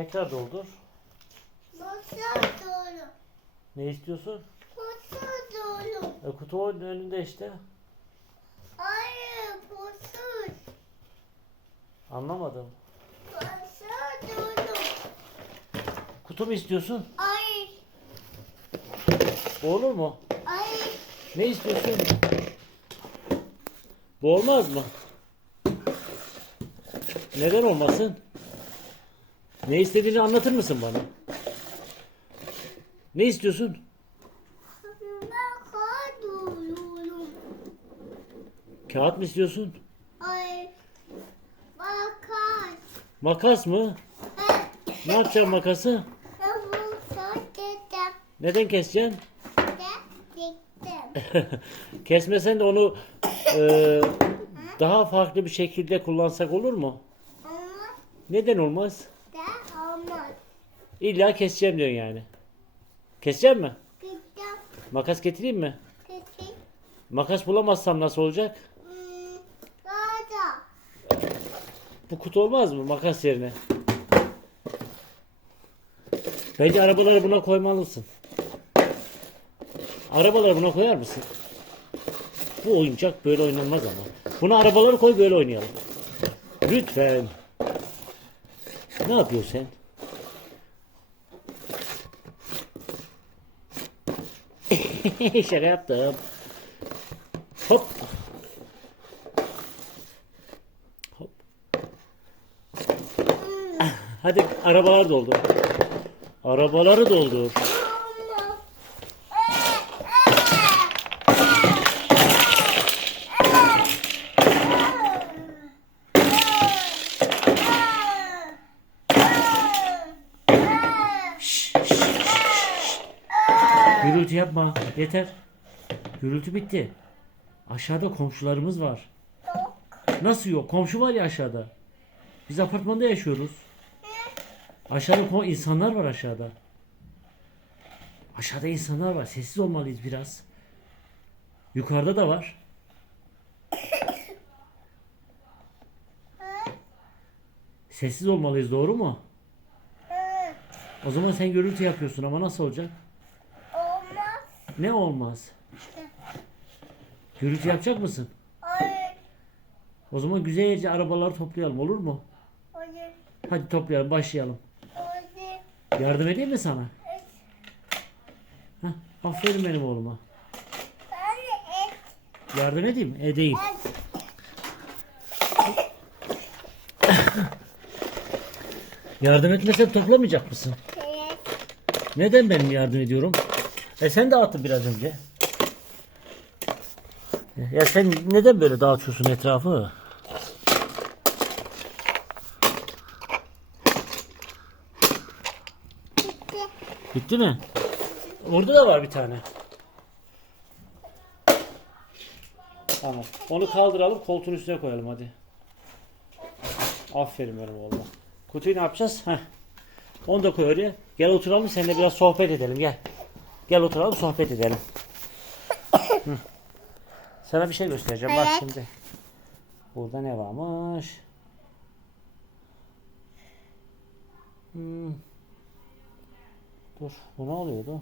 Tekrar doldur. Masa dolu. Ne istiyorsun? Masa dolu. E, kutu onun önünde işte. Hayır, masa. Anlamadım. Masa dolu. Kutu mu istiyorsun? Hayır, Bu olur mu? hayır. Ne istiyorsun? Bu olmaz mı? Neden olmasın? Ne istediğini anlatır mısın bana? Ne istiyorsun? Masa dolu. Kağıt mı istiyorsun? Hayır. Makas. Makas mı? Ne yapacaksın makası? Ben bu saçta Neden keseceksin? Kesmesen de onu e, daha farklı bir şekilde kullansak olur mu? Ama Neden olmaz? Da olmaz. İlla keseceğim diyorsun yani. Keseceğim mi? Gittim. Makas getireyim mi? Gittim. Makas bulamazsam nasıl olacak? Hmm, Bu kutu olmaz mı makas yerine? Bence arabaları buna koymalısın. Arabaları buna koyar mısın? Bu oyuncak böyle oynanmaz ama. Buna arabaları koy böyle oynayalım. Lütfen. Ne yapıyorsun sen? Şaka yaptım. Hop. Hop. Hadi arabalar doldur. Arabaları doldur. olmaz. Gürültü yapma. Yeter. Gürültü bitti. Aşağıda komşularımız var. Nasıl yok? Komşu var ya aşağıda. Biz apartmanda yaşıyoruz. Aşağıda insanlar var aşağıda. Aşağıda insanlar var. Sessiz olmalıyız biraz. Yukarıda da var. Sessiz olmalıyız doğru mu? O zaman sen gürültü yapıyorsun ama nasıl olacak? Ne olmaz? Gürültü yapacak mısın? Hayır. O zaman güzelce arabaları toplayalım olur mu? Hayır. Hadi toplayalım başlayalım. Hayır. Yardım edeyim mi sana? Heh, aferin benim oğluma. Et. Yardım edeyim? Edeyim. Et. Yardım etmesem toplamayacak mısın? Et. Neden ben yardım ediyorum? E sen dağıttın biraz önce. Ya sen neden böyle dağıtıyorsun etrafı? Bitti. Mi? Orada da var bir tane. Tamam. Onu kaldıralım koltuğun üstüne koyalım hadi. Aferin benim oğlum. Kutuyu ne yapacağız? Heh. Onu da koy oraya. Gel oturalım seninle biraz sohbet edelim gel. Gel oturalım sohbet edelim. Hı. Sana bir şey göstereceğim bak Evet. şimdi. Burada ne varmış? Hmm. Dur bu ne oluyordu?